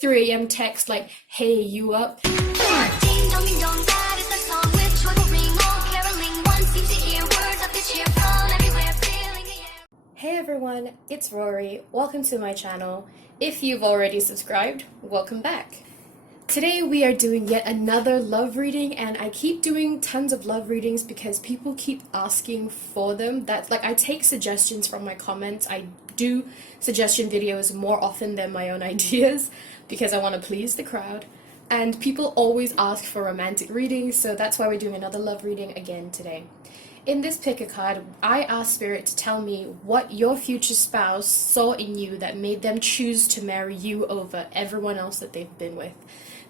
3 a.m. text like, hey, you up? Hey everyone, it's Rory. Welcome to my channel. If you've already subscribed, welcome back. Today we are doing yet another love reading, and I keep doing tons of love readings because people keep asking for them. That's like, I take suggestions from my comments. I do suggestion videos more often than my own ideas because I want to please the crowd. And people always ask for romantic readings, so that's why we're doing another love reading again today. In this pick a card, I asked Spirit to tell me what your future spouse saw in you that made them choose to marry you over everyone else that they've been with.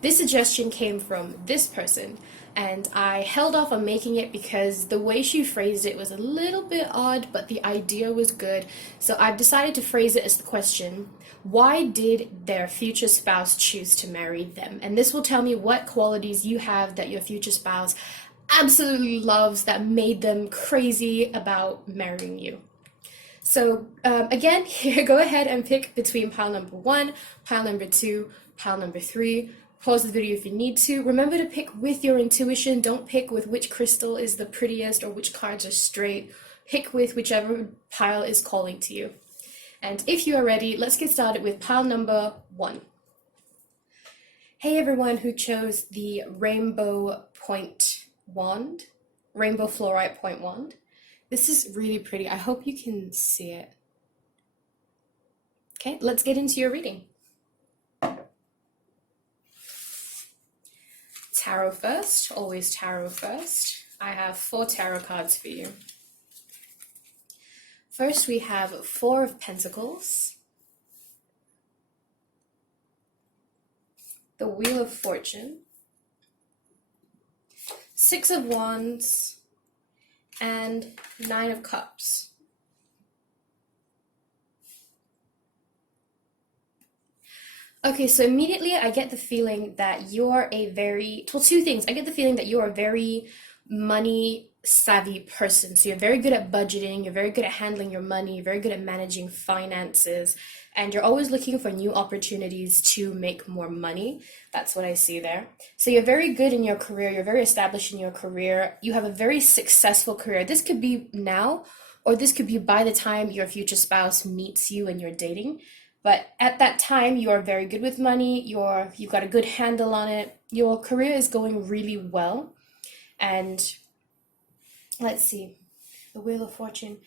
This suggestion came from this person, and I held off on making it because the way she phrased it was a little bit odd, but the idea was good. So I've decided to phrase it as the question, why did their future spouse choose to marry them? And this will tell me what qualities you have that your future spouse absolutely loves that made them crazy about marrying you. So again, here, go ahead and pick between pile number 1, pile number 2, pile number 3. Pause the video if you need to. Remember to pick with your intuition. Don't pick with which crystal is the prettiest or which cards are straight. Pick with whichever pile is calling to you. And if you are ready, let's get started with pile number 1. Hey everyone who chose the rainbow point wand, rainbow fluorite point wand. This is really pretty. I hope you can see it. Okay, let's get into your reading. Tarot first, always tarot first. I have 4 tarot cards for you. First we have 4 of Pentacles, the Wheel of Fortune, 6 of Wands, and 9 of Cups. Okay, so immediately I get the feeling that you're a very, well, 2 things. I get the feeling that you're a very money savvy person. So you're very good at budgeting, you're very good at handling your money, you're very good at managing finances, and you're always looking for new opportunities to make more money. That's what I see there. So you're very good in your career, you're very established in your career, you have a very successful career. This could be now, or this could be by the time your future spouse meets you and you're dating. But at that time, you are very good with money, you've got a good handle on it, your career is going really well. And let's see, the Wheel of Fortune.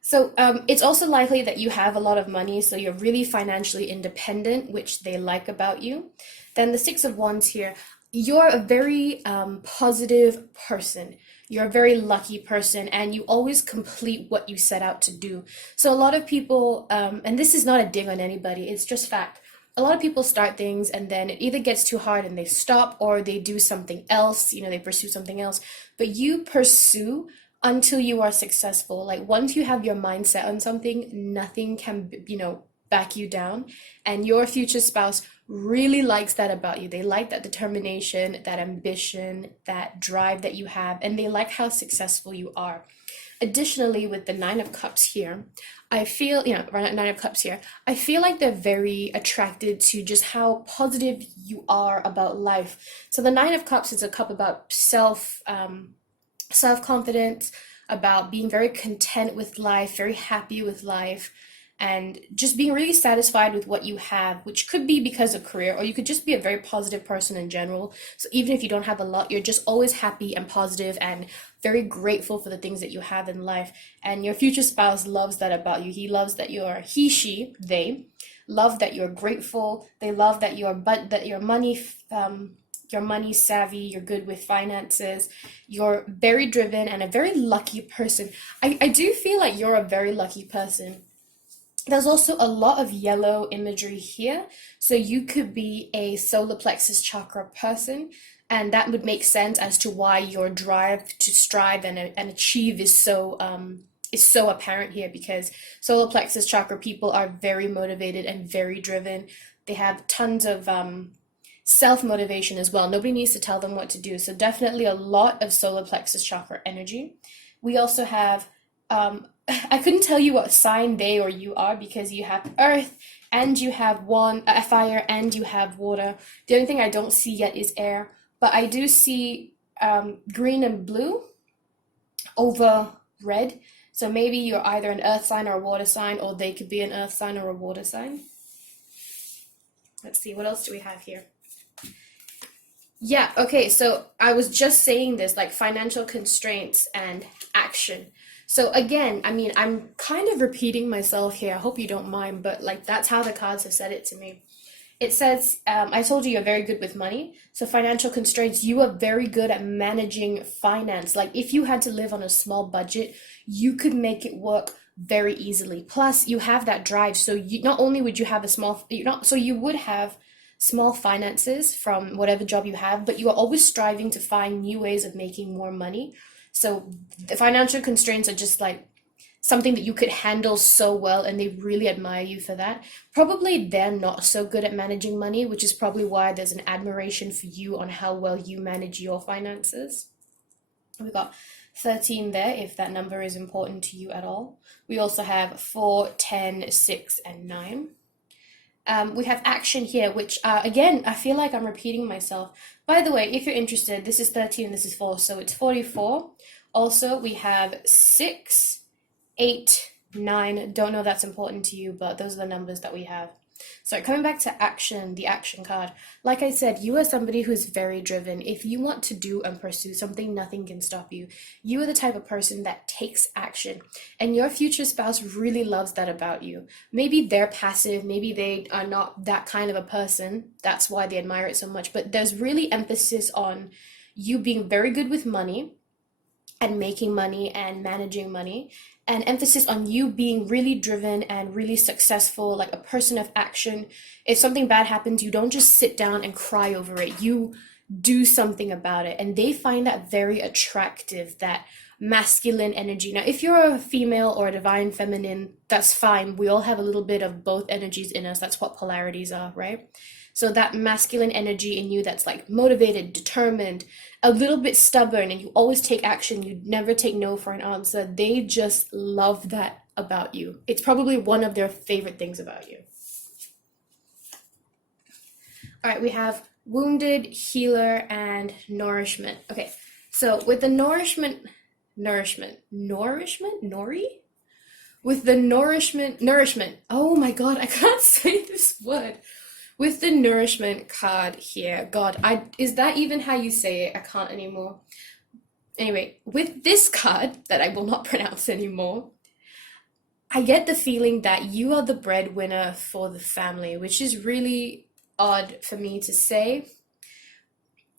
So it's also likely that you have a lot of money, so you're really financially independent, which they like about you. Then the 6 of Wands here, you're a very positive person. You're a very lucky person, and you always complete what you set out to do. So a lot of people, and this is not a dig on anybody, it's just fact. A lot of people start things and then it either gets too hard and they stop, or they do something else, they pursue something else. But you pursue until you are successful. Like once you have your mindset on something, nothing can, back you down. And your future spouse really likes that about you. They like that determination, that ambition, that drive that you have, and they like how successful you are. Additionally, with the 9 of Cups here, I feel, 9 of Cups here, I feel like they're very attracted to just how positive you are about life. So the 9 of Cups is a cup about self-confidence, about being very content with life, very happy with life, and just being really satisfied with what you have, which could be because of career, or you could just be a very positive person in general. So even if you don't have a lot, you're just always happy and positive and very grateful for the things that you have in life. And your future spouse loves that about you. He loves that they love that you're grateful. They love that you're money savvy, you're good with finances, you're very driven and a very lucky person. I do feel like you're a very lucky person. There's also a lot of yellow imagery here. So you could be a solar plexus chakra person, and that would make sense as to why your drive to strive and achieve is so apparent here, because solar plexus chakra people are very motivated and very driven. They have tons of self-motivation as well. Nobody needs to tell them what to do. So definitely a lot of solar plexus chakra energy. We also have I couldn't tell you what sign they or you are because you have Earth, and you have one a fire, and you have water. The only thing I don't see yet is air, but I do see green and blue over red. So maybe you're either an earth sign or a water sign, or they could be an earth sign or a water sign. Let's see, what else do we have here? Yeah, okay, so I was just saying this, like financial constraints and action. So again, I mean, I'm kind of repeating myself here. I hope you don't mind, but like that's how the cards have said it to me. It says, I told you you're very good with money. So financial constraints, you are very good at managing finance. Like if you had to live on a small budget, you could make it work very easily. Plus, you have that drive. So you not only would you have a small, you not so you would have small finances from whatever job you have, but you are always striving to find new ways of making more money. So the financial constraints are just like something that you could handle so well, and they really admire you for that. Probably they're not so good at managing money, which is probably why there's an admiration for you on how well you manage your finances. We got 13 there, if that number is important to you at all. We also have 4, 10, 6, and 9. We have action here, which again, I feel like I'm repeating myself. By the way, if you're interested, this is 13, this is 4, so it's 44. Also, we have 6, 8, 9. Don't know if that's important to you, but those are the numbers that we have. So coming back to action, the action card. Like I said, you are somebody who is very driven. If you want to do and pursue something, nothing can stop you. You are the type of person that takes action, and your future spouse really loves that about you. Maybe they're passive, maybe they are not that kind of a person. That's why they admire it so much. But there's really emphasis on you being very good with money and making money and managing money, and emphasis on you being really driven and really successful, like a person of action. If something bad happens, you don't just sit down and cry over it. You do something about it. And they find that very attractive, that masculine energy. Now, if you're a female or a divine feminine, that's fine. We all have a little bit of both energies in us. That's what polarities are, right? So that masculine energy in you that's like motivated, determined, a little bit stubborn, and you always take action, you never take no for an answer. They just love that about you. It's probably one of their favorite things about you. All right, we have wounded, healer, and nourishment. Okay, so with the nourishment, nori? With the nourishment. Oh my God, I can't say this word. With the nourishment card here, God, is that even how you say it? I can't anymore. Anyway, with this card that I will not pronounce anymore, I get the feeling that you are the breadwinner for the family, which is really odd for me to say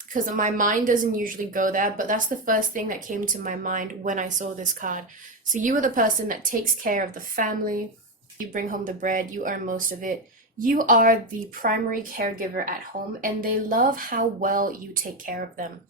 because my mind doesn't usually go there, but that's the first thing that came to my mind when I saw this card. So you are the person that takes care of the family, you bring home the bread, you earn most of it. You are the primary caregiver at home, and they love how well you take care of them.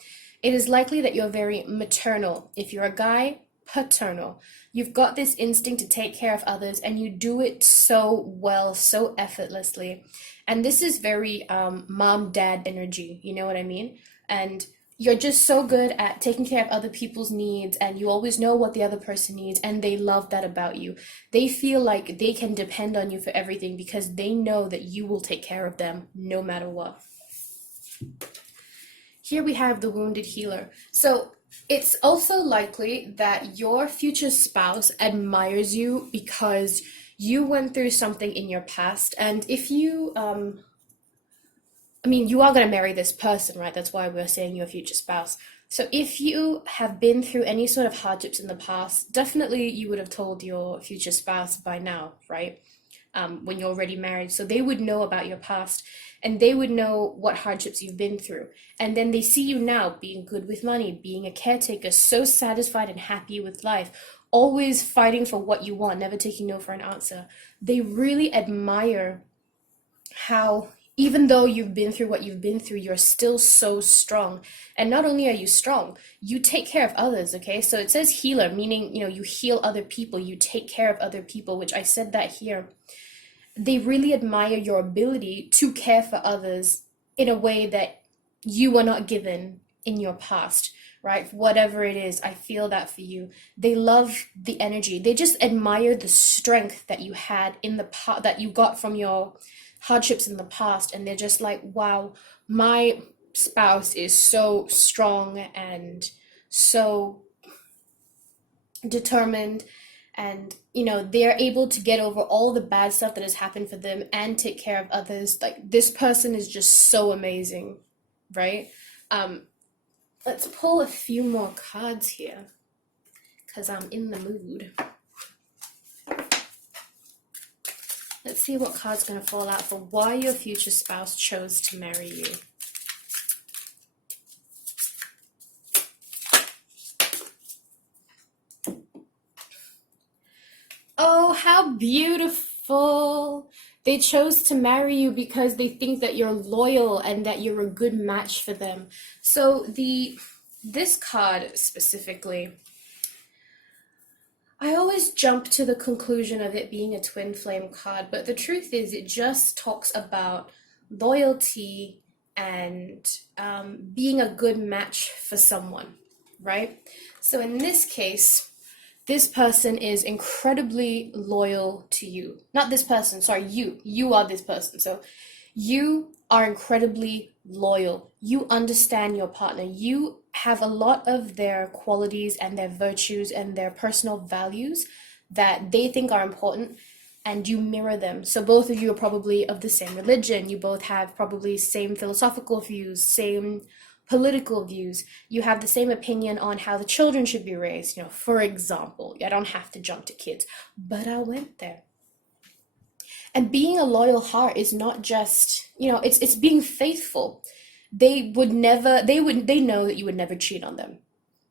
It is likely that you're very maternal. If you're a guy, paternal. You've got this instinct to take care of others, and you do it so well, so effortlessly. And this is very mom dad energy, you know what I mean? And you're just so good at taking care of other people's needs, and you always know what the other person needs, and they love that about you. They feel like they can depend on you for everything because they know that you will take care of them no matter what. Here we have the wounded healer. So it's also likely that your future spouse admires you because you went through something in your past, and if you I mean, you are going to marry this person, right? That's why we're saying your future spouse. So if you have been through any sort of hardships in the past, definitely you would have told your future spouse by now, right? When you're already married. So they would know about your past, and they would know what hardships you've been through. And then they see you now being good with money, being a caretaker, so satisfied and happy with life, always fighting for what you want, never taking no for an answer. They really admire how even though you've been through what you've been through, you're still so strong. And not only are you strong, you take care of others, okay? So it says healer, meaning, you heal other people, you take care of other people, which I said that here. They really admire your ability to care for others in a way that you were not given in your past, right? Whatever it is, I feel that for you. They love the energy. They just admire the strength that you had in the past, that you got from your hardships in the past, and they're just like, wow, my spouse is so strong and so determined, and they're able to get over all the bad stuff that has happened for them and take care of others. Like, this person is just so amazing, right? um let's pull a few more cards here because I'm in the mood. Let's see what card's going to fall out for why your future spouse chose to marry you. Oh, how beautiful. They chose to marry you because they think that you're loyal and that you're a good match for them. So this card specifically, I always jump to the conclusion of it being a twin flame card, but the truth is it just talks about loyalty and being a good match for someone, right? So in this case, this person is incredibly loyal to you. Not this person, sorry, you. You are this person. So you are incredibly loyal. You understand your partner. You have a lot of their qualities and their virtues and their personal values that they think are important, and you mirror them. So both of you are probably of the same religion. You both have probably same philosophical views, same political views. You have the same opinion on how the children should be raised. For example, I don't have to jump to kids, but I went there. And being a loyal heart is not just, it's being faithful. They know that you would never cheat on them.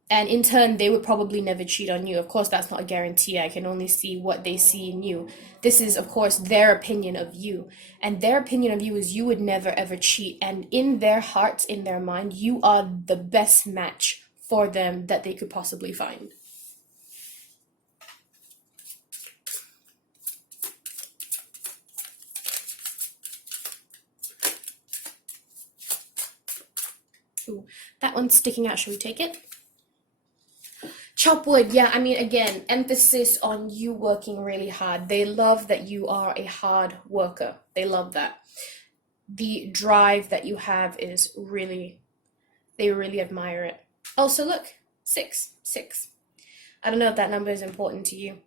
And in turn, they would probably never cheat on you. Of course, that's not a guarantee. I can only see what they see in you. This is, of course, their opinion of you. And their opinion of you is you would never, ever cheat. And in their hearts, in their mind, you are the best match for them that they could possibly find. Ooh, that one's sticking out. Should we take it? Chop wood. Yeah, I mean, again, emphasis on you working really hard. They love that you are a hard worker. They love that. The drive that you have is really, they really admire it. Also, look, 6. I don't know if that number is important to you,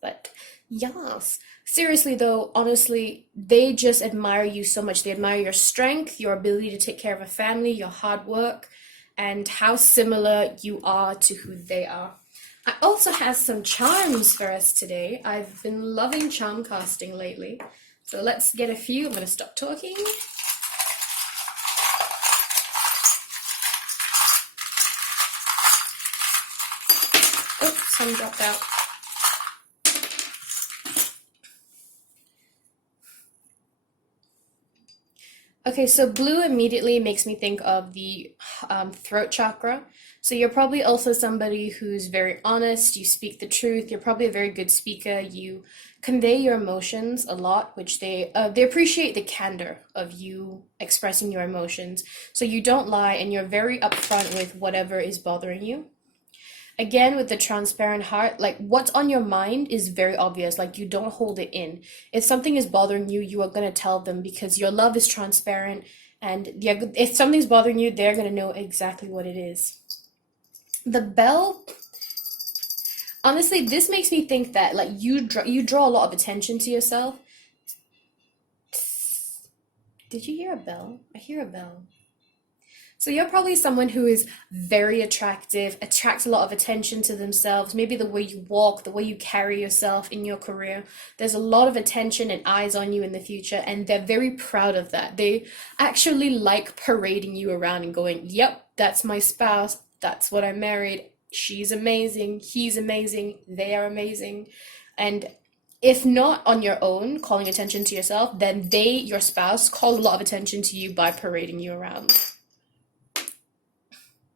but yes. Seriously though, honestly, they just admire you so much. They admire your strength, your ability to take care of a family, your hard work, and how similar you are to who they are. I also have some charms for us today. I've been loving charm casting lately. So let's get a few. I'm going to stop talking. Oh, some dropped out. Okay, so blue immediately makes me think of the throat chakra. So you're probably also somebody who's very honest, you speak the truth, you're probably a very good speaker, you convey your emotions a lot, which they appreciate the candor of you expressing your emotions. So you don't lie and you're very upfront with whatever is bothering you. Again, with the transparent heart, like what's on your mind is very obvious. Like, you don't hold it in. If something is bothering you, you are going to tell them because your love is transparent. And yeah, if something's bothering you, they're going to know exactly what it is. The bell, honestly, this makes me think that like you draw a lot of attention to yourself. Did you hear a bell? I hear a bell. So you're probably someone who is very attractive, attracts a lot of attention to themselves, maybe the way you walk, the way you carry yourself in your career. There's a lot of attention and eyes on you in the future, and they're very proud of that. They actually like parading you around and going, yep, that's my spouse, that's what I married, she's amazing, he's amazing, they are amazing. And if not on your own, calling attention to yourself, then your spouse, call a lot of attention to you by parading you around.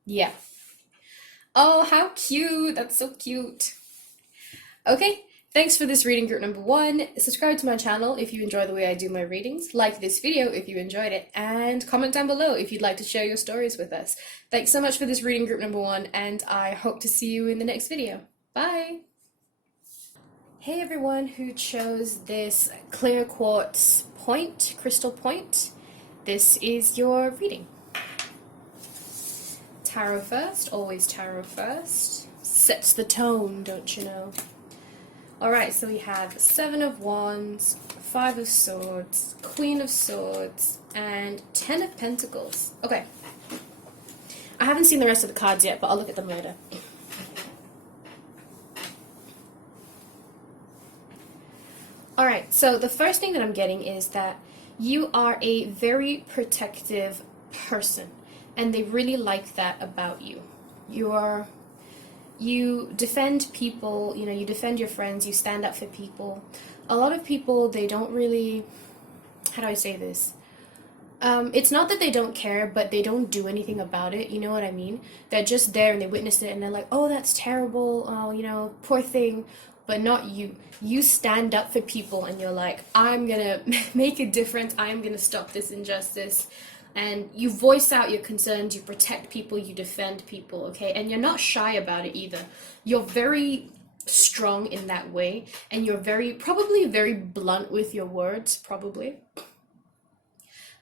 Yeah. Oh, how cute. That's so cute. Okay. Thanks for this reading group number one. Subscribe to my channel if you enjoy the way I do my readings. Like this video if you enjoyed it, and comment down below if you'd like to share your stories with us. Thanks so much for this reading group number one, and I hope to see you in the next video. Bye! Hey everyone who chose this clear quartz point, crystal point. This is your reading. Tarot first, always tarot first. Sets the tone, don't you know? Alright, so we have Seven of Wands, Five of Swords, Queen of Swords, and Ten of Pentacles. Okay. I haven't seen the rest of the cards yet, but I'll look at them later. Alright, so the first thing that I'm getting is that you are a very protective person, and they really like that about you. You defend people, you know, you defend your friends, you stand up for people. A lot of people, they don't really, how do I say this? It's not that they don't care, but they don't do anything about it, you know what I mean? They're just there and they witness it and they're like, oh, that's terrible, oh, you know, poor thing. But not you. You stand up for people and you're like, I'm gonna make a difference, I'm gonna stop this injustice. And you voice out your concerns, you protect people, you defend people, okay? And you're not shy about it either. You're very strong in that way, and you're probably very blunt with your words, probably.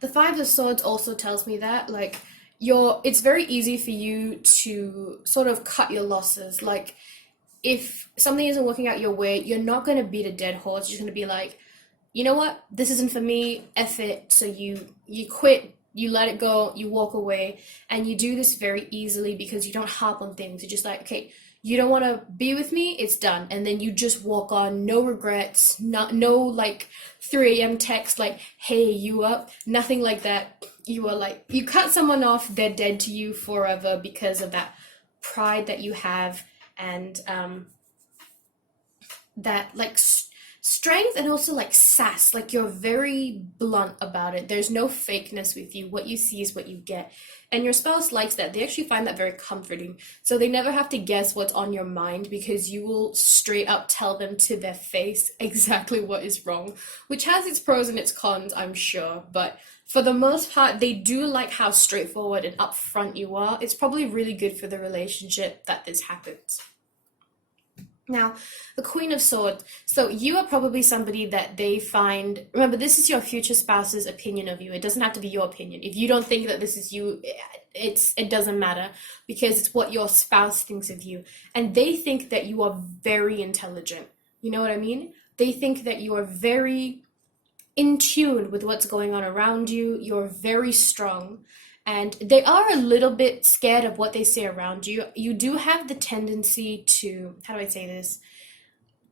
The Five of Swords also tells me that, like, it's very easy for you to sort of cut your losses. Like, if something isn't working out your way, you're not going to beat a dead horse. You're going to be like, you know what, this isn't for me, F it. So you quit, you let it go, you walk away, and you do this very easily because you don't harp on things. You're just like, okay, you don't want to be with me, it's done. And then you just walk on, no regrets, no like 3 a.m. text like, hey, you up? Nothing like that. You are like, you cut someone off, they're dead to you forever because of that pride that you have, and that like strength, and also like sass. Like, you're very blunt about it. There's no fakeness with you. What you see is what you get, and your spouse likes that. They actually find that very comforting, so they never have to guess what's on your mind, because you will straight up tell them to their face exactly what is wrong, which has its pros and its cons, I'm sure. But for the most part, they do like how straightforward and upfront you are. It's probably really good for the relationship that this happens. Now, the Queen of Swords. So you are probably somebody that they find, remember, this is your future spouse's opinion of you. It doesn't have to be your opinion. If you don't think that this is you, it doesn't matter, because it's what your spouse thinks of you. And they think that you are very intelligent. You know what I mean? They think that you are very in tune with what's going on around you. You're very strong, and they are a little bit scared of what they say around you. You do have the tendency to, how do I say this,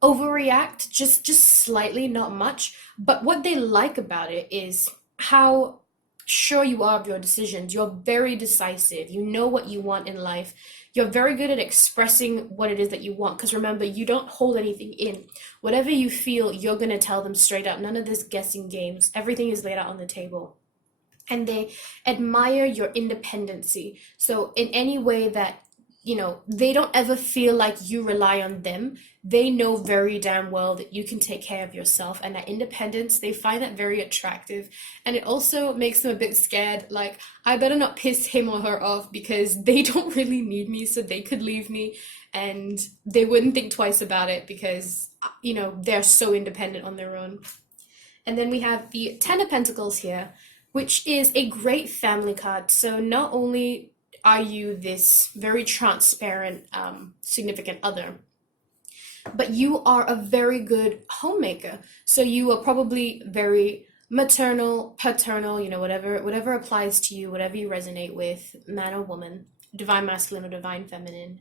overreact, just slightly, not much. But what they like about it is how sure you are of your decisions. You're very decisive. You know what you want in life. You're very good at expressing what it is that you want, because remember, you don't hold anything in. Whatever you feel, you're going to tell them straight up. None of this guessing games. Everything is laid out on the table. And they admire your independency. So in any way that, you know, they don't ever feel like you rely on them. They know very damn well that you can take care of yourself, and that independence, they find that very attractive. And it also makes them a bit scared, like, I better not piss him or her off, because they don't really need me, so they could leave me and they wouldn't think twice about it, because, you know, they're so independent on their own. And then we have the Ten of Pentacles here, which is a great family card. So not only are you this very transparent significant other, but you are a very good homemaker. So you are probably very maternal, paternal, you know, whatever applies to you, whatever you resonate with, man or woman, divine masculine or divine feminine.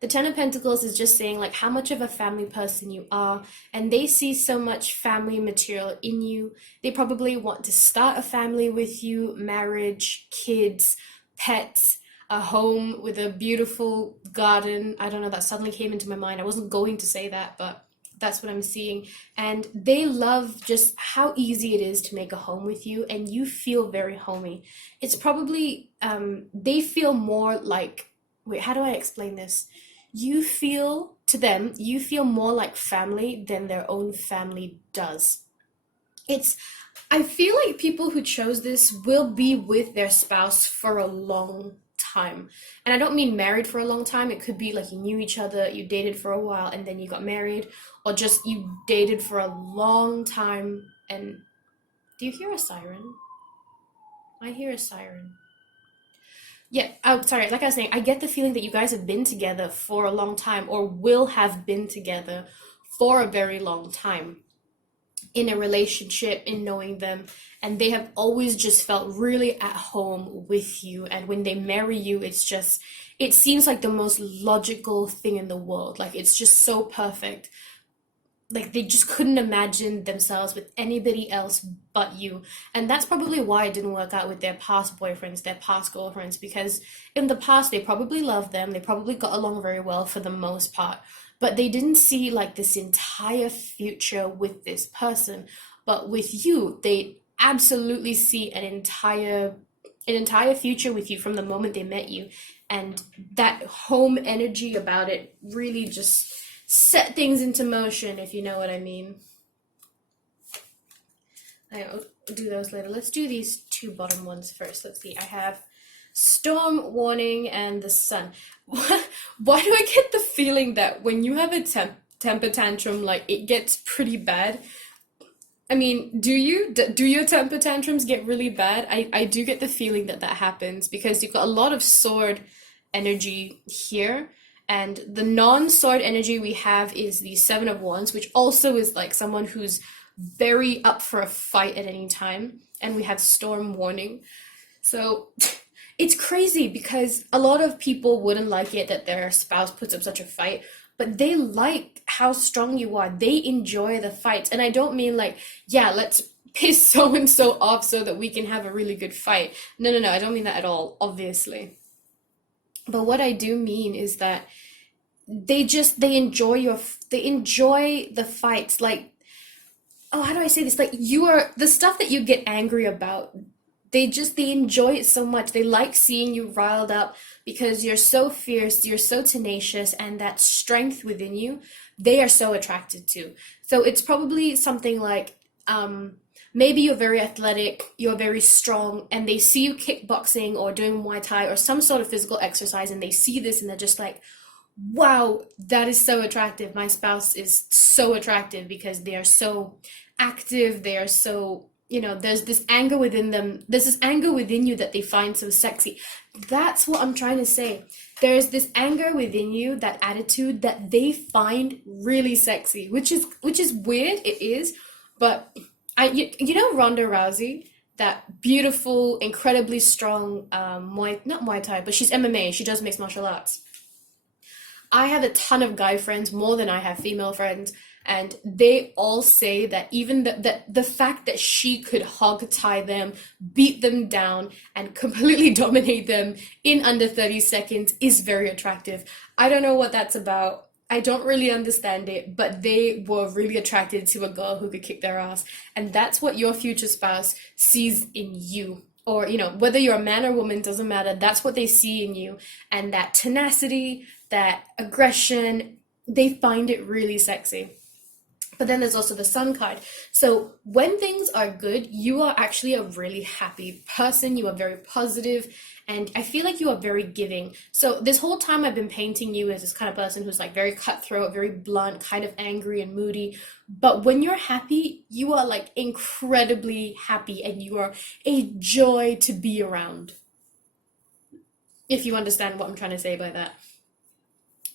The Ten of Pentacles is just saying like how much of a family person you are, and they see so much family material in you. They probably want to start a family with you, marriage, kids, pets, a home with a beautiful garden. I don't know, that suddenly came into my mind. I wasn't going to say that, but that's what I'm seeing. And they love just how easy it is to make a home with you, and you feel very homey. It's probably, they feel more like, wait, how do I explain this? You feel to them, you feel more like family than their own family does. It's, I feel like people who chose this will be with their spouse for a long time. And I don't mean married for a long time. It could be like you knew each other, you dated for a while, and then you got married, or just you dated for a long time. And do you hear a siren? I hear a siren. Yeah, oh, sorry. Like I was saying, I get the feeling that you guys have been together for a long time or will have been together for a very long time in a relationship, in knowing them, and they have always just felt really at home with you. And when they marry you, it's just, it seems like the most logical thing in the world. Like it's just so perfect. Like they just couldn't imagine themselves with anybody else but you. And that's probably why it didn't work out with their past boyfriends, their past girlfriends, because in the past they probably loved them, they probably got along very well for the most part, but they didn't see like this entire future with this person. But with you, they absolutely see an entire future with you from the moment they met you. And that home energy about it really just set things into motion, if you know what I mean. I'll do those later. Let's do these two bottom ones first. Let's see. I have storm warning and the sun. Why do I get the feeling that when you have a temper tantrum, like it gets pretty bad? I mean, do your temper tantrums get really bad? I do get the feeling that that happens because you've got a lot of sword energy here, and the non-sword energy we have is the Seven of Wands, which also is like someone who's very up for a fight at any time, and we have storm warning. So it's crazy because a lot of people wouldn't like it that their spouse puts up such a fight, but they like how strong you are. They enjoy the fights. And I don't mean like, yeah, let's piss so and so off so that we can have a really good fight. No, no, no, I don't mean that at all, obviously. But what I do mean is that they enjoy the fights. Like, oh, how do I say this? Like, you are the stuff that you get angry about, they enjoy it so much. They like seeing you riled up because you're so fierce, you're so tenacious, and that strength within you, they are so attracted to. So it's probably something like, maybe you're very athletic, you're very strong, and they see you kickboxing or doing Muay Thai or some sort of physical exercise, and they see this and they're just like, wow, that is so attractive. My spouse is so attractive because they are so active, they are so, there's this anger within them, there's this anger within you that they find so sexy. That's what I'm trying to say. There's this anger within you, that attitude that they find really sexy, which is weird, it is, but you know Ronda Rousey, that beautiful, incredibly strong, not Muay Thai, but she's MMA, she does mixed martial arts. I have a ton of guy friends, more than I have female friends, and they all say that even the fact that she could hog tie them, beat them down, and completely dominate them in under 30 seconds is very attractive. I don't know what that's about. I don't really understand it, but they were really attracted to a girl who could kick their ass. And that's what your future spouse sees in you. Or, whether you're a man or woman, doesn't matter. That's what they see in you. And that tenacity, that aggression, they find it really sexy. But then there's also the sun card. So when things are good, you are actually a really happy person. You are very positive, and I feel like you are very giving. So this whole time I've been painting you as this kind of person who's like very cutthroat, very blunt, kind of angry and moody. But when you're happy, you are like incredibly happy, and you are a joy to be around. If you understand what I'm trying to say by that.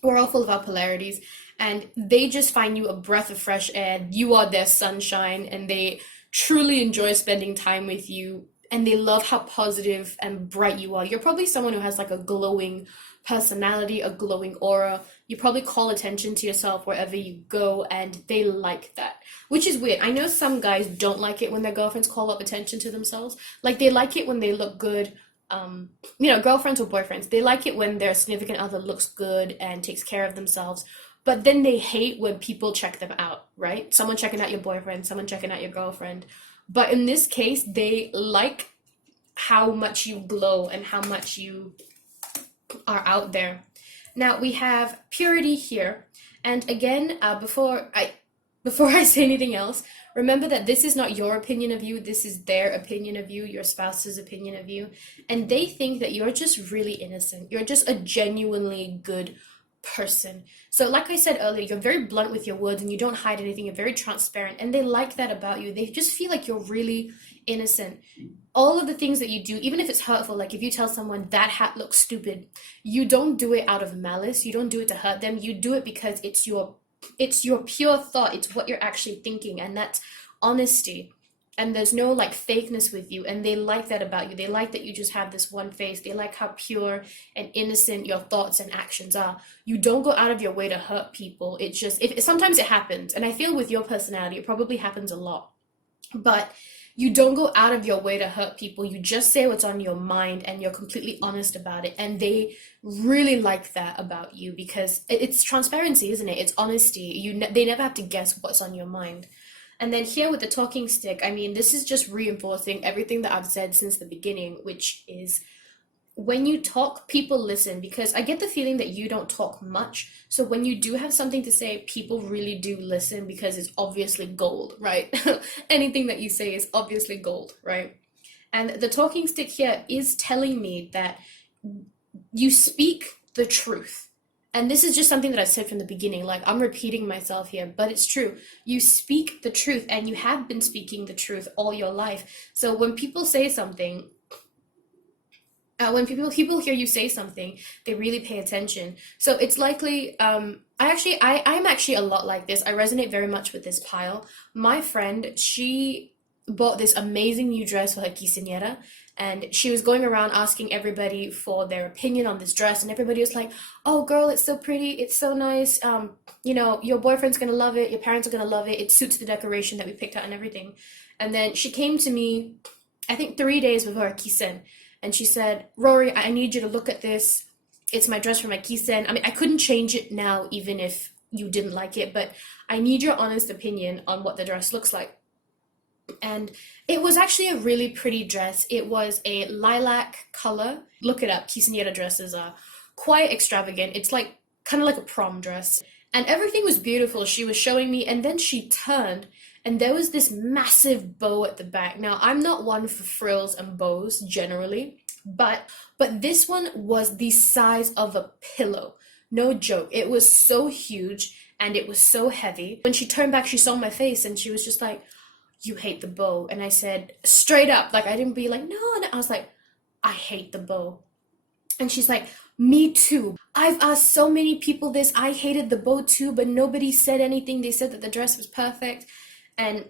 We're all full of our polarities, and they just find you a breath of fresh air. You are their sunshine, and they truly enjoy spending time with you, and they love how positive and bright you are. You're probably someone who has like a glowing personality, a glowing aura. You probably call attention to yourself wherever you go, and they like that, which is weird. I know some guys don't like it when their girlfriends call up attention to themselves. Like, they like it when they look good. Girlfriends or boyfriends, they like it when their significant other looks good and takes care of themselves, but then they hate when people check them out, right? Someone checking out your boyfriend, someone checking out your girlfriend. But in this case, they like how much you glow and how much you are out there. Now we have purity here, And again, before I say anything else, remember that this is not your opinion of you, this is their opinion of you, your spouse's opinion of you. And they think that you're just really innocent. You're just a genuinely good person. So, like I said earlier, you're very blunt with your words and you don't hide anything. You're very transparent. And they like that about you. They just feel like you're really innocent. All of the things that you do, even if it's hurtful, like if you tell someone that hat looks stupid, you don't do it out of malice. You don't do it to hurt them. You do it because it's your pure thought. It's what you're actually thinking, and that's honesty. And there's no like fakeness with you, and they like that about you. They like that you just have this one face. They like how pure and innocent your thoughts and actions are. You don't go out of your way to hurt people. It's just if sometimes it happens, and I feel with your personality it probably happens a lot, but you don't go out of your way to hurt people. You just say what's on your mind and you're completely honest about it. And they really like that about you because it's transparency, isn't it? It's honesty. They never have to guess what's on your mind. And then here with the talking stick, I mean, this is just reinforcing everything that I've said since the beginning, which is when you talk, people listen because I get the feeling that you don't talk much. So when you do have something to say, people really do listen because it's obviously gold, right? Anything that you say is obviously gold, right? And the talking stick here is telling me that you speak the truth. And this is just something that I said from the beginning. Like, I'm repeating myself here, but it's true. You speak the truth, and you have been speaking the truth all your life. So when people say something, when people hear you say something, they really pay attention. So it's likely, I'm actually a lot like this. I resonate very much with this pile. My friend, she bought this amazing new dress for her quinceañera, and she was going around asking everybody for their opinion on this dress, and everybody was like, "Oh, girl, it's so pretty, it's so nice. Your boyfriend's gonna love it, your parents are gonna love it. It suits the decoration that we picked out and everything." And then she came to me, I think 3 days before her quinceañera, and she said, "Rory, I need you to look at this. It's my dress for my quinceañera. I mean, I couldn't change it now, even if you didn't like it, but I need your honest opinion on what the dress looks like." And it was actually a really pretty dress. It was a lilac color. Look it up. Quinceañera dresses are quite extravagant. It's like kind of like a prom dress. And everything was beautiful. She was showing me, and then she turned, and there was this massive bow at the back. Now, I'm not one for frills and bows generally, but this one was the size of a pillow. No joke. It was so huge and it was so heavy. When she turned back, she saw my face and she was just like, "You hate the bow." And I said straight up, like I didn't be like, no. I was like, "I hate the bow." And she's like, "Me too. I've asked so many people this. I hated the bow too, but nobody said anything. They said that the dress was perfect." And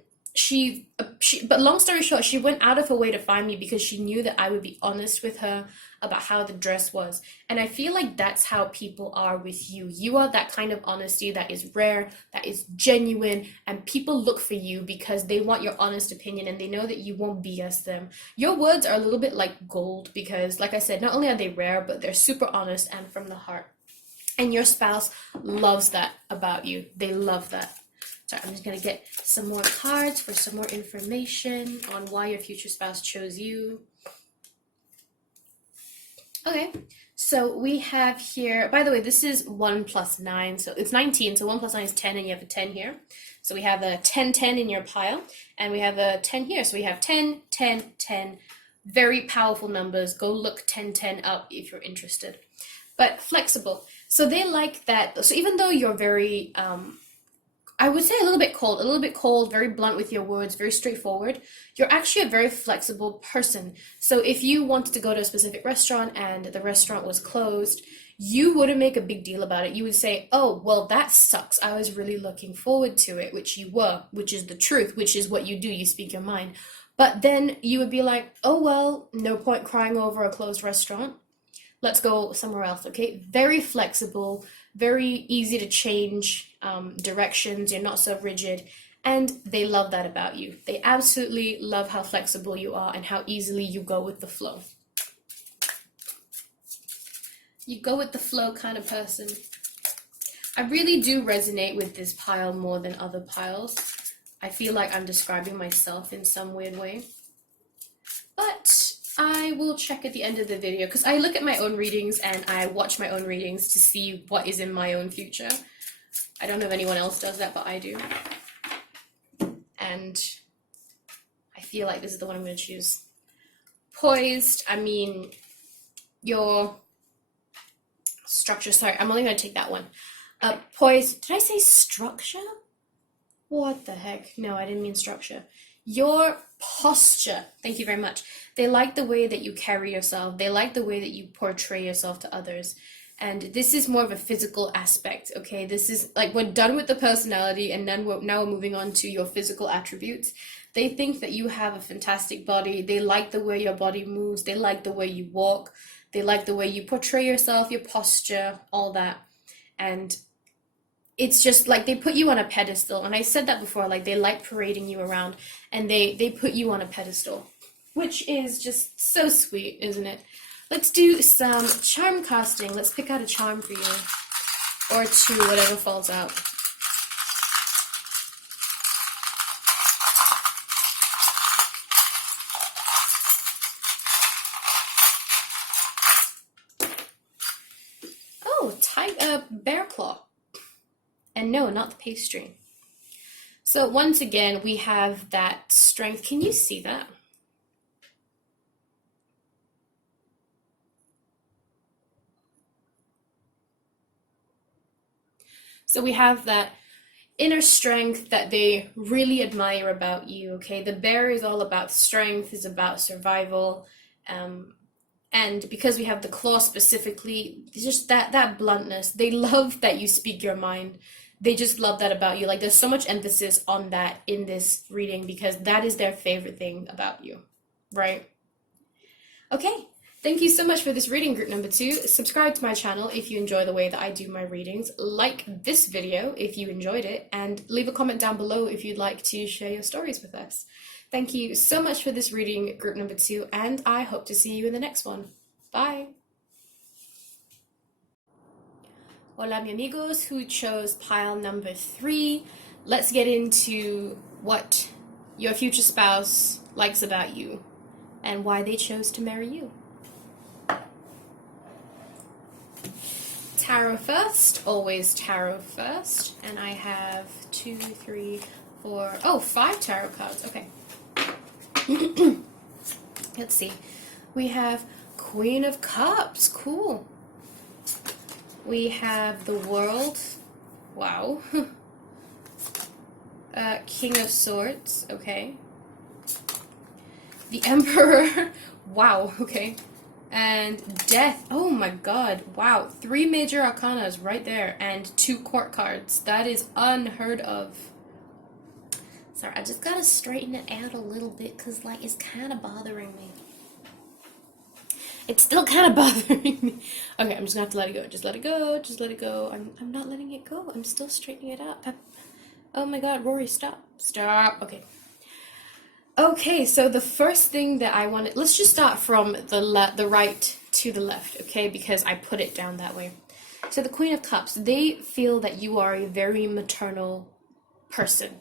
but long story short, she went out of her way to find me because she knew that I would be honest with her about how the dress was. And I feel like that's how people are with you. You are that kind of honesty that is rare, that is genuine, and people look for you because they want your honest opinion and they know that you won't BS them. Your words are a little bit like gold because, like I said, not only are they rare, but they're super honest and from the heart. And your spouse loves that about you. They love that. Sorry, I'm just going to get some more cards for some more information on why your future spouse chose you. Okay, so we have here, by the way, this is 1 plus 9, so it's 19, so 1 plus 9 is 10, and you have a 10 here. So we have a 10, 10 in your pile, and we have a 10 here, so we have 10, 10, 10. Very powerful numbers. Go look 10, 10 up if you're interested. But flexible. So they like that. So even though you're very... I would say a little bit cold, very blunt with your words, very straightforward. You're actually a very flexible person. So if you wanted to go to a specific restaurant and the restaurant was closed, you wouldn't make a big deal about it. You would say, "Oh, well, that sucks. I was really looking forward to it," which you were, which is the truth, which is what you do. You speak your mind. But then you would be like, "Oh, well, no point crying over a closed restaurant. Let's go somewhere else," okay? Very flexible, very easy to change directions. You're not so rigid. And they love that about you. They absolutely love how flexible you are and how easily you go with the flow. You go with the flow kind of person. I really do resonate with this pile more than other piles. I feel like I'm describing myself in some weird way. But I will check at the end of the video because I look at my own readings and I watch my own readings to see what is in my own future. I don't know if anyone else does that, but I do. And I feel like this is the one I'm going to choose. Poised, I mean, your structure. Sorry, I'm only going to take that one. Poised, did I say structure? What the heck? No, I didn't mean structure. Your posture. Thank you very much. They like the way that you carry yourself. They like the way that you portray yourself to others. And this is more of a physical aspect, okay? This is like we're done with the personality and then now we're moving on to your physical attributes. They think that you have a fantastic body. They like the way your body moves. They like the way you walk. They like the way you portray yourself, your posture, all that. And it's just like they put you on a pedestal. And I said that before, like they like parading you around and they put you on a pedestal, which is just so sweet, isn't it? Let's do some charm casting. Let's pick out a charm for you. Or two, whatever falls out. Oh, bear claw. And no, not the pastry. So once again, we have that strength. Can you see that? So we have that inner strength that they really admire about you, okay? The bear is all about strength, is about survival. And because we have the claw specifically, just that bluntness. They love that you speak your mind. They just love that about you. Like there's so much emphasis on that in this reading because that is their favorite thing about you, right? Okay, thank you so much for this reading, group number 2. Subscribe to my channel if you enjoy the way that I do my readings. Like this video if you enjoyed it, and leave a comment down below if you'd like to share your stories with us. Thank you so much for this reading, group number 2, and I hope to see you in the next one. Bye! Hola, mi amigos who chose pile number 3. Let's get into what your future spouse likes about you and why they chose to marry you. Tarot first, always tarot first. And I have 2, 3, 4, 5 tarot cards. Okay. Let's see. We have Queen of Cups. Cool. We have the World. Wow. King of Swords. Okay. The Emperor. Wow. Okay. And Death. Oh my god. Wow. 3 major arcanas right there. And 2 court cards. That is unheard of. Sorry, I just gotta straighten it out a little bit because, like, it's kind of bothering me. It's still kind of bothering me. Okay, I'm just gonna have to let it go. Just let it go. Just let it go. I'm not letting it go. I'm still straightening it up. Oh my god, Rory, stop. Stop. Okay. Okay, so the first thing that I wanted, let's just start from the right to the left, okay? Because I put it down that way. So the Queen of Cups, they feel that you are a very maternal person.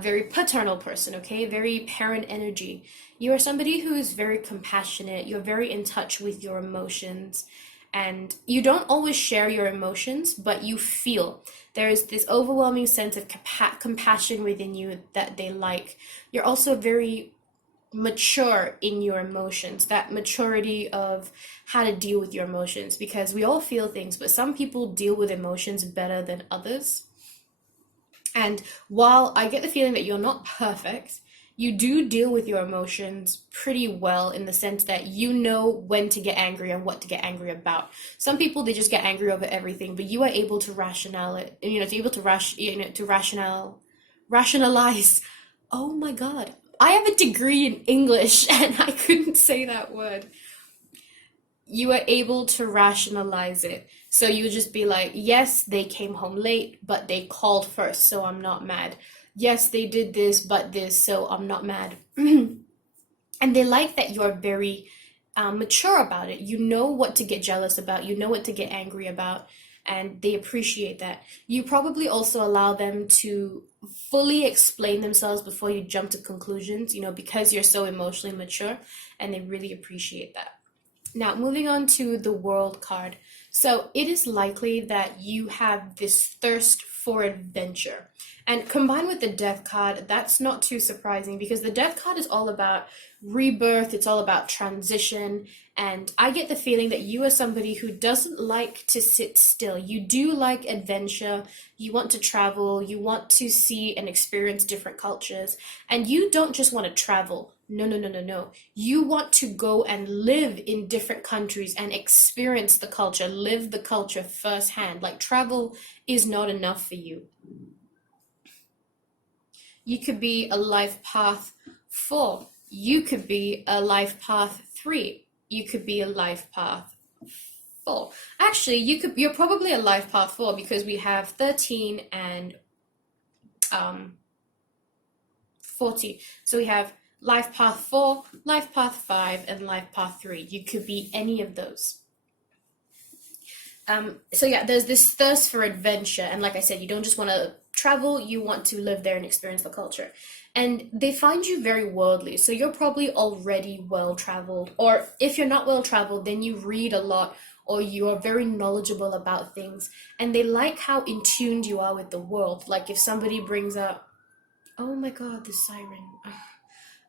Very paternal person, okay? Very parent energy. You are somebody who is very compassionate. You're very in touch with your emotions. And you don't always share your emotions, but you feel. There is this overwhelming sense of compassion within you that they like. You're also very mature in your emotions, that maturity of how to deal with your emotions, because we all feel things, but some people deal with emotions better than others. And while I get the feeling that you're not perfect, you do deal with your emotions pretty well in the sense that you know when to get angry and what to get angry about. Some people, they just get angry over everything, but you are able to rationalize. Oh my god. I have a degree in English and I couldn't say that word. You are able to rationalize it. So you just be like, yes, they came home late, but they called first, so I'm not mad. Yes, they did this, but this, so I'm not mad. And they like that you're very mature about it. You know what to get jealous about. You know what to get angry about. And they appreciate that. You probably also allow them to fully explain themselves before you jump to conclusions, because you're so emotionally mature, and they really appreciate that. Now, moving on to the World card. So it is likely that you have this thirst for adventure. And combined with the death card, that's not too surprising because the death card is all about rebirth, it's all about transition. And I get the feeling that you are somebody who doesn't like to sit still. You do like adventure, you want to travel, you want to see and experience different cultures. And you don't just want to travel. No, no, no, no, no. You want to go and live in different countries and experience the culture, live the culture firsthand. Like travel is not enough for you. You could be a life path 4. You could be a life path 3. You could be a life path 4. Actually, you're probably a life path 4 because we have 13 and 40. So we have life path 4, life path 5, and life path 3. You could be any of those. So yeah, there's this thirst for adventure, and like I said, you don't just want to travel, you want to live there and experience the culture. And they find you very worldly, so you're probably already well traveled, or if you're not well traveled, then you read a lot, or you are very knowledgeable about things, and they like how in tuned you are with the world. Like if somebody brings up, oh my god, the siren.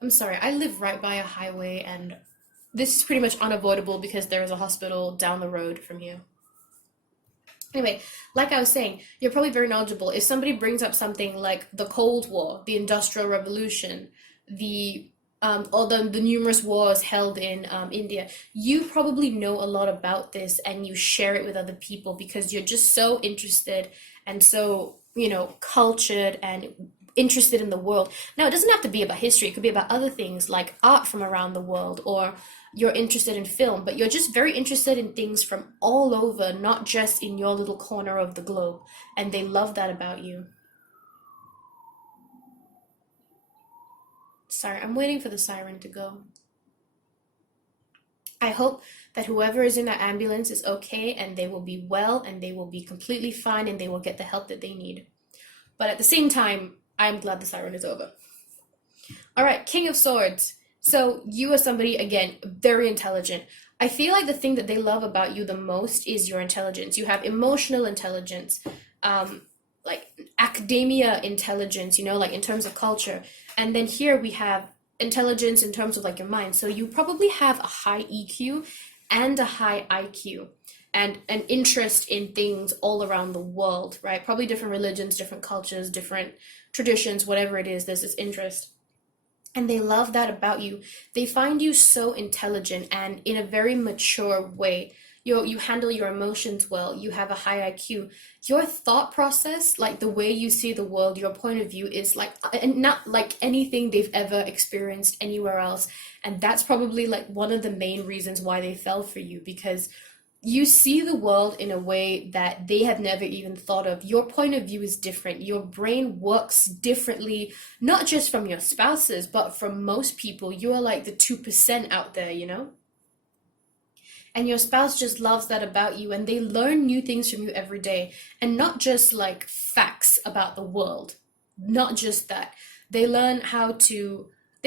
I'm sorry, I live right by a highway, and this is pretty much unavoidable because there is a hospital down the road from here. Anyway, like I was saying, you're probably very knowledgeable. If somebody brings up something like the Cold War, the Industrial Revolution, the or the numerous wars held in India, you probably know a lot about this and you share it with other people because you're just so interested and so, cultured and interested in the world. Now, it doesn't have to be about history. It could be about other things like art from around the world, or you're interested in film, but you're just very interested in things from all over, not just in your little corner of the globe. And they love that about you. Sorry, I'm waiting for the siren to go. I hope that whoever is in that ambulance is okay and they will be well and they will be completely fine and they will get the help that they need. But at the same time, I'm glad the siren is over. All right, King of Swords. So you are somebody, again, very intelligent. I feel like the thing that they love about you the most is your intelligence. You have emotional intelligence, like academia intelligence, like in terms of culture. And then here we have intelligence in terms of like your mind. So you probably have a high EQ and a high IQ and an interest in things all around the world, right? Probably different religions, different cultures, different traditions, whatever it is, there's this interest. And they love that about you. They find you so intelligent and in a very mature way. You handle your emotions well. You have a high IQ. Your thought process, like the way you see the world, your point of view is like not like anything they've ever experienced anywhere else. And that's probably like one of the main reasons why they fell for you, because you see the world in a way that they have never even thought of. Your point of view is different. Your brain works differently, not just from your spouses, but from most people. You are like the 2% out there, And your spouse just loves that about you, and they learn new things from you every day. And not just like facts about the world, not just that. They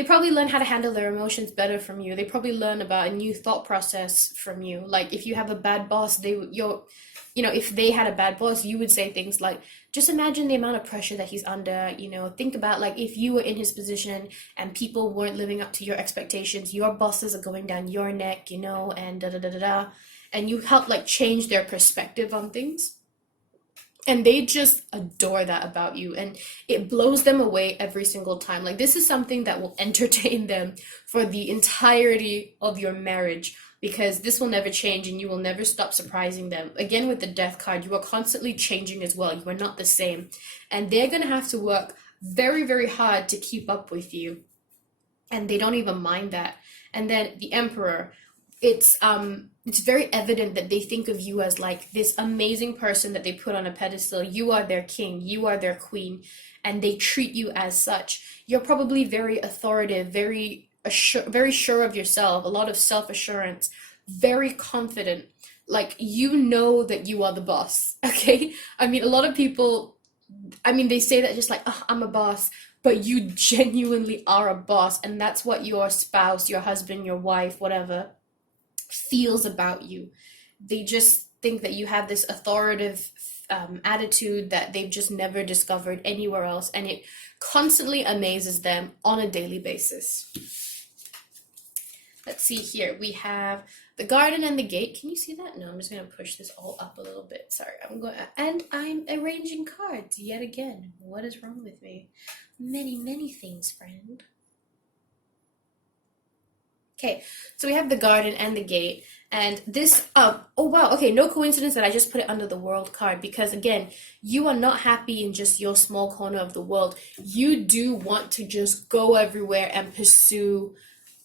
probably learn how to handle their emotions better from you. They probably learn about a new thought process from you. Like if you have a bad boss, if they had a bad boss, you would say things like, just imagine the amount of pressure that he's under, think about like if you were in his position and people weren't living up to your expectations, your bosses are going down your neck, and da da da da da. And you help like change their perspective on things. And they just adore that about you, and it blows them away every single time. Like this is something that will entertain them for the entirety of your marriage, because this will never change and you will never stop surprising them. Again, with the death card, you are constantly changing as well. You are not the same. And they're going to have to work very, very hard to keep up with you. And they don't even mind that. And then the Emperor, it's very evident that they think of you as like this amazing person that they put on a pedestal. You are their king, you are their queen, and they treat you as such. You're probably very authoritative, very sure of yourself, a lot of self-assurance, very confident. Like that you are the boss, okay? I mean, a lot of people, they say that just like, oh, I'm a boss, but you genuinely are a boss, and that's what your spouse, your husband, your wife, whatever, feels about you. They just think that you have this authoritative attitude that they've just never discovered anywhere else, and it constantly amazes them on a daily basis. Let's see here. We have the garden and the gate. Can you see that? No, I'm just going to push this all up a little bit. Sorry, and I'm arranging cards yet again. What is wrong with me? Many, many things, friend. Okay, so we have the garden and the gate, and this, oh wow, okay, no coincidence that I just put it under the world card, because again, you are not happy in just your small corner of the world. You do want to just go everywhere and pursue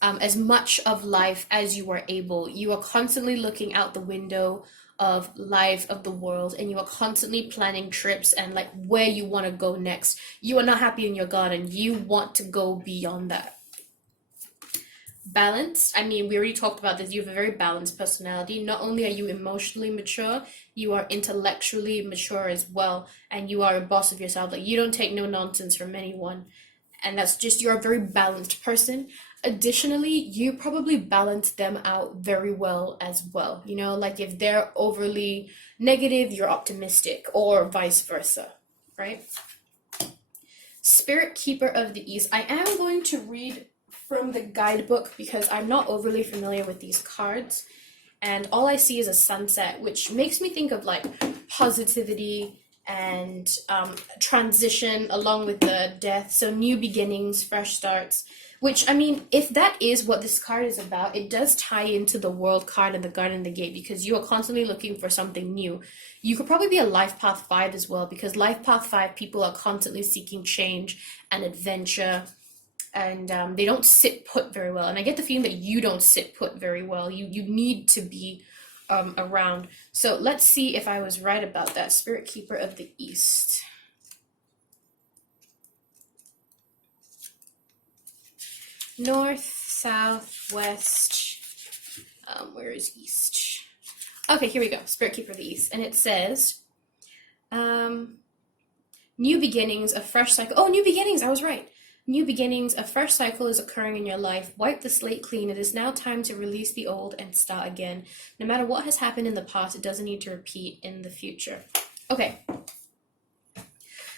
as much of life as you are able. You are constantly looking out the window of life, of the world, and you are constantly planning trips and like where you want to go next. You are not happy in your garden. You want to go beyond that. Balanced, I mean, we already talked about this. You have a very balanced personality. Not only are you emotionally mature, you are intellectually mature as well, and you are a boss of yourself. Like, you don't take no nonsense from anyone, and that's just, you're a very balanced person. Additionally, you probably balance them out very well as well. You know, like if they're overly negative, you're optimistic, or vice versa, right? Spirit Keeper of the East. I am going to read from the guidebook because I'm not overly familiar with these cards, and all I see is a sunset, which makes me think of like positivity and transition along with the death. So new beginnings, fresh starts, which, I mean, if that is what this card is about, it does tie into the world card and the garden and the gate, because you are constantly looking for something new. You could probably be a life path 5 as well, because life path 5 people are constantly seeking change and adventure, and they don't sit put very well. And I get the feeling that you don't sit put very well. You need to be around. So let's see if I was right about that. Spirit Keeper of the East. North, south, west. Where is east? Okay, here we go. Spirit Keeper of the East. And it says, new beginnings, a fresh cycle. Oh, new beginnings. I was right. New beginnings, a fresh cycle is occurring in your life. Wipe the slate clean. It is now time to release the old and start again. No matter what has happened in the past, it doesn't need to repeat in the future. Okay.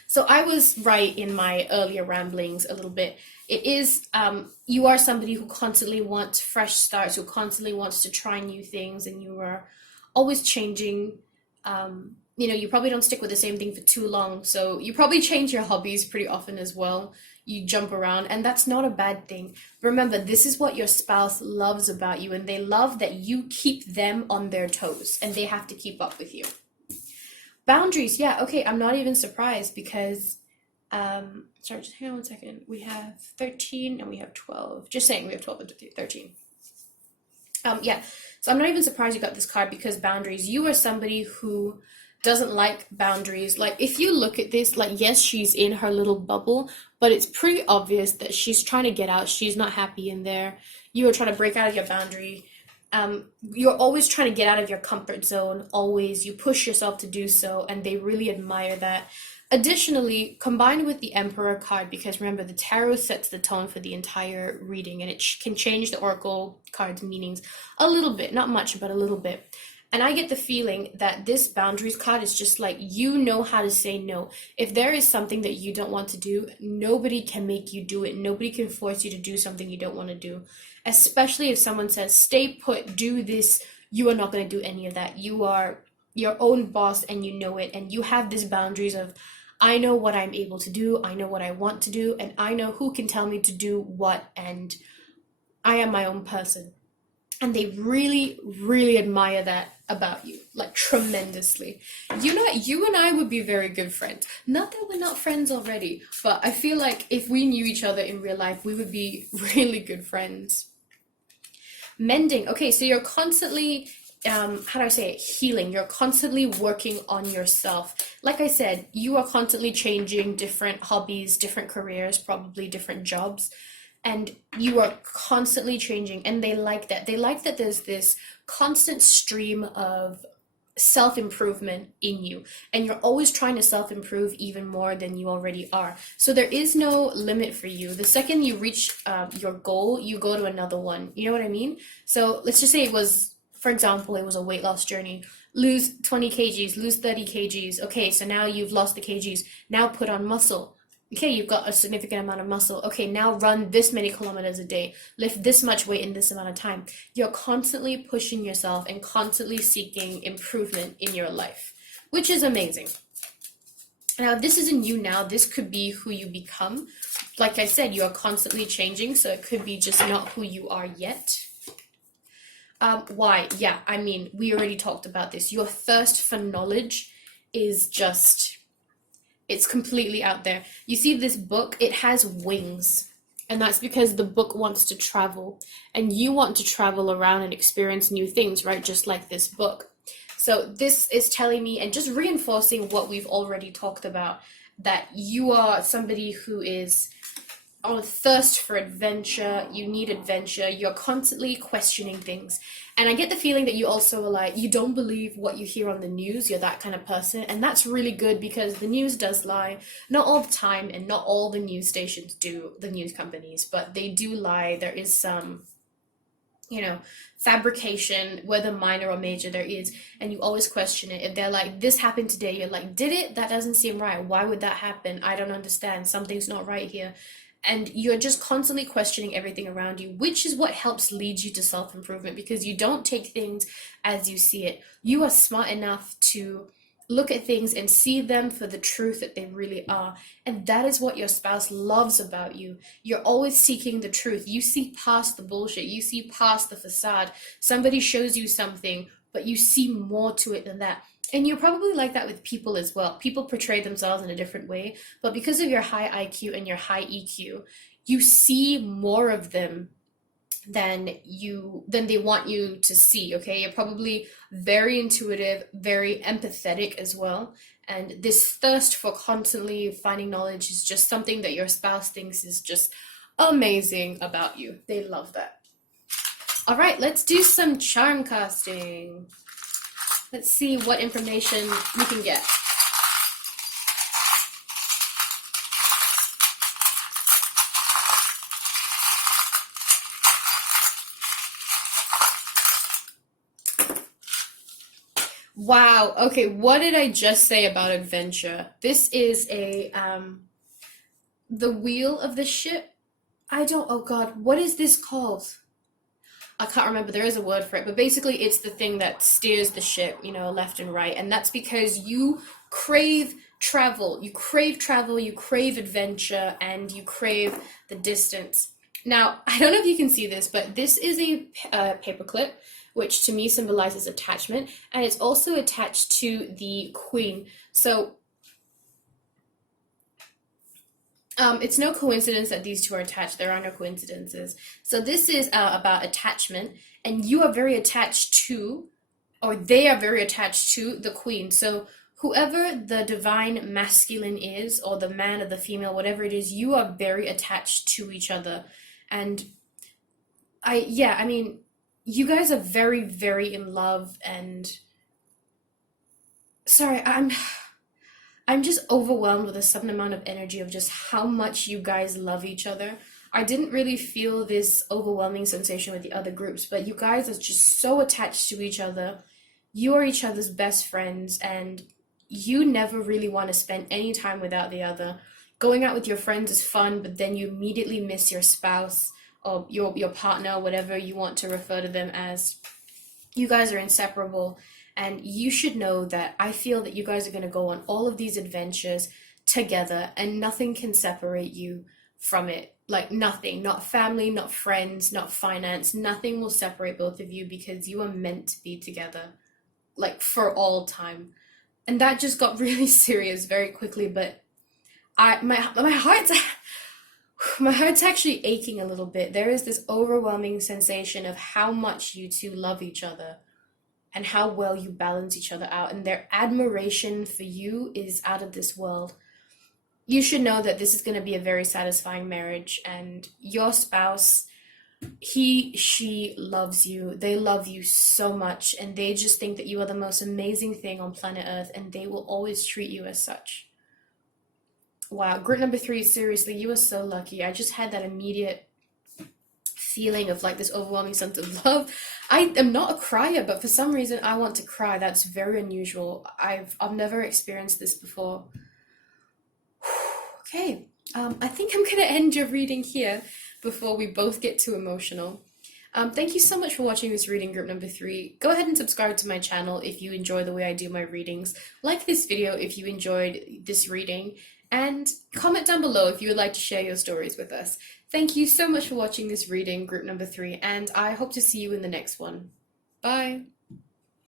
So I was right in my earlier ramblings a little bit. It is, you are somebody who constantly wants fresh starts, who constantly wants to try new things, and you are always changing. You know, you probably don't stick with the same thing for too long, so you probably change your hobbies pretty often as well. You jump around, and that's not a bad thing. Remember, this is what your spouse loves about you, and they love that you keep them on their toes, and they have to keep up with you. Boundaries, yeah, okay, I'm not even surprised because, sorry, just hang on 1 second. We have 13 and we have 12. Just saying, we have 12 and 13. Yeah, so I'm not even surprised you got this card, because boundaries, you are somebody who doesn't like boundaries. Like, if you look at this, like, yes, she's in her little bubble, but it's pretty obvious that she's trying to get out. She's not happy in there. You are trying to break out of your boundary. You're always trying to get out of your comfort zone. Always, you push yourself to do so, and they really admire that. Additionally, combined with the Emperor card, because remember, the tarot sets the tone for the entire reading, and it can change the oracle card's meanings a little bit, not much, but a little bit. And I get the feeling that this boundaries card is just like, you know how to say no. If there is something that you don't want to do, nobody can make you do it. Nobody can force you to do something you don't want to do. Especially if someone says, stay put, do this, you are not going to do any of that. You are your own boss, and you know it. And you have these boundaries of, I know what I'm able to do, I know what I want to do, and I know who can tell me to do what, and I am my own person. And they really, really admire that about you, like tremendously. You know, you and I would be very good friends. Not that we're not friends already, but I feel like if we knew each other in real life, we would be really good friends. Mending. Okay, so you're constantly, how do I say it, healing. You're constantly working on yourself. Like I said, you are constantly changing different hobbies, different careers, probably different jobs. And you are constantly changing, and they like that. They like that there's this constant stream of self-improvement in you, and you're always trying to self-improve even more than you already are. So there is no limit for you. The second you reach your goal, you go to another one. You know what I mean? So let's just say it was For example, it was a weight loss journey. Lose 20 kgs, lose 30 kgs. Okay, so now you've lost the kgs. Now put on muscle. Okay, you've got a significant amount of muscle. Okay, now run this many kilometers a day. Lift this much weight in this amount of time. You're constantly pushing yourself and constantly seeking improvement in your life, which is amazing. Now, this isn't you now. This could be who you become. Like I said, you are constantly changing, so it could be just not who you are yet. Why? Yeah, I mean, we already talked about this. Your thirst for knowledge is just, it's completely out there. You see this book, it has wings. And that's because the book wants to travel. And you want to travel around and experience new things, right? Just like this book. So this is telling me and just reinforcing what we've already talked about, that you are somebody who is on a thirst for adventure. You need adventure. You're constantly questioning things. And I get the feeling that you also are like, you don't believe what you hear on the news. You're that kind of person. And that's really good because the news does lie. Not all the time, and not all the news stations do, the news companies, but they do lie. There is some, fabrication, whether minor or major, there is, and you always question it. If they're like, this happened today, you're like, did it? That doesn't seem right. Why would that happen? I don't understand. Something's not right here. And you're just constantly questioning everything around you, which is what helps lead you to self-improvement, because you don't take things as you see it. You are smart enough to look at things and see them for the truth that they really are. And that is what your spouse loves about you. You're always seeking the truth. You see past the bullshit. You see past the facade. Somebody shows you something, but you see more to it than that. And you're probably like that with people as well. People portray themselves in a different way, but because of your high IQ and your high EQ, you see more of them than they want you to see. Okay, you're probably very intuitive, very empathetic as well, and this thirst for constantly finding knowledge is just something that your spouse thinks is just amazing about you. They love that. All right, let's do some charm casting. Let's see what information we can get. Wow. Okay, what did I just say about adventure? This is the wheel of the ship. Oh God, what is this called? I can't remember. There is a word for it, but basically it's the thing that steers the ship, left and right. And that's because you crave travel. You crave travel, you crave adventure, and you crave the distance. Now, I don't know if you can see this, but this is a paperclip, which to me symbolizes attachment, and it's also attached to the queen. So it's no coincidence that these two are attached. There are no coincidences. So this is about attachment, and you are very attached to, or they are very attached to the queen. So whoever the divine masculine is, or the man or the female, whatever it is, you are very attached to each other. And I mean, you guys are very, very in love, and sorry, I'm just overwhelmed with a sudden amount of energy of just how much you guys love each other. I didn't really feel this overwhelming sensation with the other groups, but you guys are just so attached to each other. You are each other's best friends, and you never really want to spend any time without the other. Going out with your friends is fun, but then you immediately miss your spouse or your partner, whatever you want to refer to them as. You guys are inseparable. And you should know that I feel that you guys are going to go on all of these adventures together, and nothing can separate you from it. Like nothing, not family, not friends, not finance, nothing will separate both of you, because you are meant to be together, like for all time. And that just got really serious very quickly, but my heart's my heart's actually aching a little bit. There is this overwhelming sensation of how much you two love each other, and how well you balance each other out, and their admiration for you is out of this world. You should know that this is going to be a very satisfying marriage, and your spouse, she loves you. They love you so much, and they just think that you are the most amazing thing on planet Earth, and they will always treat you as such. Wow, group number 3, seriously, you are so lucky. I just had that immediate feeling of like this overwhelming sense of love. I am not a crier, but for some reason I want to cry. That's very unusual. I've never experienced this before. Okay, I think I'm gonna end your reading here before we both get too emotional. Thank you so much for watching this reading group number three. Go ahead and subscribe to my channel if you enjoy the way I do my readings. Like this video if you enjoyed this reading, and comment down below if you would like to share your stories with us. Thank you so much for watching this reading group number three, and I hope to see you in the next one. Bye!